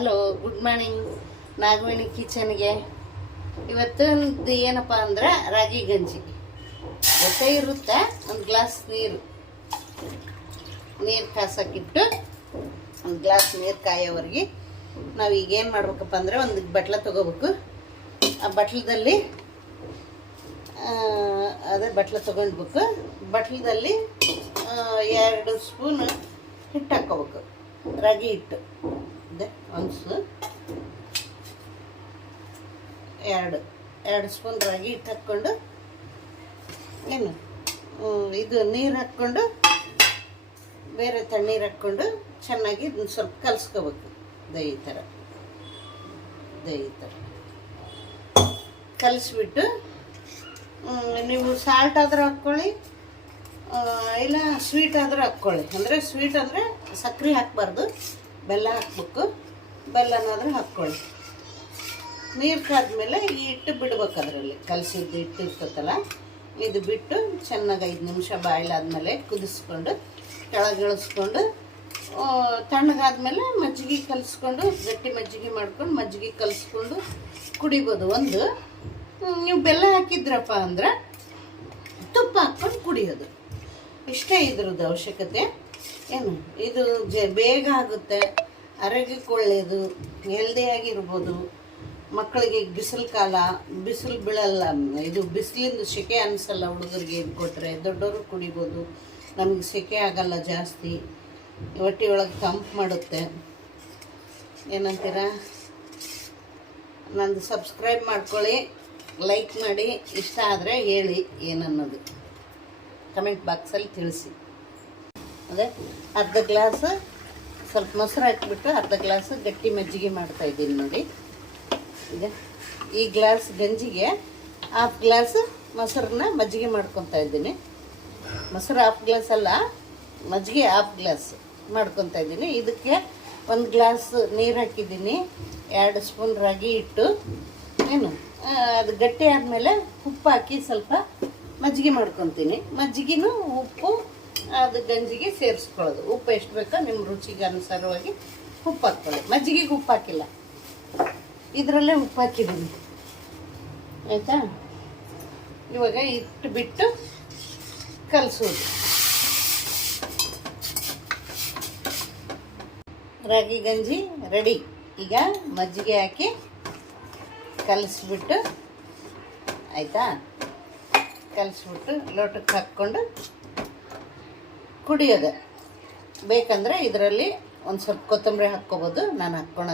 Hello, good morning Nagaveni ಕಿಚನ್ಗೆ. ಇವತ್ತೊಂದು ಏನಪ್ಪ ಅಂದ್ರೆ ರಾಗಿ ಗಂಜಿ ಗೊತ್ತೇ ಇರುತ್ತೆ. ಒಂದು ಗ್ಲಾಸ್ ನೀರು ಕಾಸಕ್ಕಿಟ್ಟು ಒಂದು ಗ್ಲಾಸ್ ನೀರು ಕಾಯೋವರೆಗೆ ನಾವು ಈಗೇನು ಮಾಡ್ಬೇಕಪ್ಪ ಅಂದರೆ ಒಂದು ಬಟ್ಲ ತೊಗೋಬೇಕು. ಆ ಬಟ್ಲದಲ್ಲಿ ಬಟ್ಲ ತೊಗೊಂಡ್ಬೇಕು. ಬಟ್ಲದಲ್ಲಿ 2 ಸ್ಪೂನ್ ಹಿಟ್ಟು ಹಾಕ್ಕೋಬೇಕು, ರಾಗಿ ಹಿಟ್ಟು. ಒಂದು ಎರಡು ಸ್ಪೂನ್ ರಾಗಿ ಹಿಟ್ಟು ಹಾಕ್ಕೊಂಡು ಇದು ನೀರು ಹಾಕ್ಕೊಂಡು ಬೇರೆ ತಣ್ಣೀರು ಹಾಕ್ಕೊಂಡು ಚೆನ್ನಾಗಿ ಇದನ್ನ ಸ್ವಲ್ಪ ಕಲಿಸ್ಕೋಬೇಕು. ಈ ಥರ ಕಲಿಸ್ಬಿಟ್ಟು ನೀವು ಸಾಲ್ಟ್ ಆದರೂ ಹಾಕ್ಕೊಳ್ಳಿ, ಇಲ್ಲ ಸ್ವೀಟ್ ಆದರೂ ಹಾಕ್ಕೊಳ್ಳಿ. ಅಂದರೆ ಸ್ವೀಟ್ ಅಂದರೆ ಸಕ್ಕರೆ ಹಾಕಬಾರ್ದು, ಬೆಲ್ಲ ಹಾಕ್ಬೇಕು. ಬೆಲ್ಲನಾದರೂ ಹಾಕ್ಕೊಳ್ಳಿ. ನೀರು ಕಾದ್ಮೇಲೆ ಈ ಹಿಟ್ಟು ಬಿಡ್ಬೇಕು. ಅದರಲ್ಲಿ ಕಲಸಿದ್ದು ಹಿಟ್ಟು ಇರ್ತೈತಲ್ಲ, ಇದು ಬಿಟ್ಟು ಚೆನ್ನಾಗಿ 5 ನಿಮಿಷ ಬಾಯ್ಲಾದ್ಮೇಲೆ ಕುದಿಸ್ಕೊಂಡು ಕೆಳಗಿಳಿಸ್ಕೊಂಡು ತಣ್ಣಗಾದ್ಮೇಲೆ ಮಜ್ಜಿಗೆ ಕಲಿಸ್ಕೊಂಡು ಗಟ್ಟಿ ಮಜ್ಜಿಗೆ ಮಾಡ್ಕೊಂಡು ಮಜ್ಜಿಗೆ ಕಲಿಸ್ಕೊಂಡು ಕುಡಿಬೋದು. ಒಂದು ನೀವು ಬೆಲ್ಲ ಹಾಕಿದ್ರಪ್ಪ ಅಂದ್ರೆ ತುಪ್ಪ ಹಾಕ್ಕೊಂಡು ಕುಡಿಯೋದು. ಇಷ್ಟೇ ಇದ್ರದ್ದು ಅವಶ್ಯಕತೆ. ಏನು ಇದು ಬೇಗ ಆಗುತ್ತೆ, ಆರೋಗ್ಯಕ್ಕೆ ಒಳ್ಳೆಯದು, ಹೆಲ್ದಿಯಾಗಿರ್ಬೋದು. ಮಕ್ಕಳಿಗೆ ಬಿಸಿಲು ಕಾಲ, ಬಿಸಿಲು ಬೀಳಲ್ಲ, ಇದು ಬಿಸಿಲಿಂದ ಸೆಕೆ ಅನಿಸಲ್ಲ. ಹುಡುಗರಿಗೆ ಇದು ಕೊಟ್ಟರೆ ದೊಡ್ಡವರು ಕುಡಿಬೋದು. ನಮಗೆ ಸೆಕೆ ಆಗಲ್ಲ ಜಾಸ್ತಿ, ಹೊಟ್ಟೆ ಒಳಗೆ ತಂಪು ಮಾಡುತ್ತೆ. ಏನಂತೀರ? ನಂದು ಸಬ್ಸ್ಕ್ರೈಬ್ ಮಾಡ್ಕೊಳ್ಳಿ, ಲೈಕ್ ಮಾಡಿ, ಇಷ್ಟ ಆದರೆ ಹೇಳಿ ಏನನ್ನೋದು ಕಮೆಂಟ್ ಬಾಕ್ಸಲ್ಲಿ ತಿಳಿಸಿ. ಅದೇ ಅರ್ಧ ಗ್ಲಾಸ್ ಸ್ವಲ್ಪ ಮೊಸರು ಹಾಕಿಬಿಟ್ಟು ಅರ್ಧ ಗ್ಲಾಸ್ ಗಟ್ಟಿ ಮಜ್ಜಿಗೆ ಮಾಡ್ತಾಯಿದ್ದೀನಿ ನೋಡಿ. ಈಗ ಈ ಗ್ಲಾಸ್ ಗಂಜಿಗೆ 1/2 ಗ್ಲಾಸ್ ಮೊಸರನ್ನ ಮಜ್ಜಿಗೆ ಮಾಡ್ಕೊತಾ ಇದ್ದೀನಿ. ಮೊಸರು 1/2 ಗ್ಲಾಸ್ ಅಲ್ಲ, ಮಜ್ಜಿಗೆ 1/2 ಗ್ಲಾಸ್ ಮಾಡ್ಕೊತಾ ಇದ್ದೀನಿ. ಇದಕ್ಕೆ 1 ಗ್ಲಾಸ್ ನೀರು ಹಾಕಿದ್ದೀನಿ, 2 ಸ್ಪೂನ್ ರಾಗಿ ಹಿಟ್ಟು. ಅದು ಗಟ್ಟಿ ಆದಮೇಲೆ ಉಪ್ಪು ಹಾಕಿ ಸ್ವಲ್ಪ ಮಜ್ಜಿಗೆ ಮಾಡ್ಕೊತೀನಿ. ಮಜ್ಜಿಗೆನೂ ಉಪ್ಪು ಅದು ಗಂಜಿಗೆ ಸೇರಿಸ್ಕೊಳ್ಳೋದು. ಉಪ್ಪು ಎಷ್ಟು ಬೇಕೋ ನಿಮ್ಮ ರುಚಿಗೆ ಅನುಸಾರವಾಗಿ ಉಪ್ಪು ಹಾಕ್ಕೊಳ್ಳಿ. ಮಜ್ಜಿಗೆಗೆ ಉಪ್ಪು ಹಾಕಿಲ್ಲ, ಇದರಲ್ಲೇ ಉಪ್ಪು ಹಾಕಿದ್ದೀನಿ. ಆಯಿತಾ? ಇವಾಗ ಇಟ್ಟು ಬಿಟ್ಟು ಕಲಸೋದು. ರಾಗಿ ಗಂಜಿ ರೆಡಿ. ಈಗ ಮಜ್ಜಿಗೆ ಹಾಕಿ ಕಲಿಸ್ಬಿಟ್ಟು, ಆಯಿತಾ? ಕಲಿಸ್ಬಿಟ್ಟು ಲೋಟಕ್ಕೆ ಹಾಕ್ಕೊಂಡು ಕುಡಿಯೋದು. ಬೇಕಂದರೆ ಇದರಲ್ಲಿ ಒಂದು ಸ್ವಲ್ಪ ಕೊತ್ತಂಬರಿ ಹಾಕ್ಕೋಬೋದು. ನಾನು ಹಾಕ್ಕೊಳ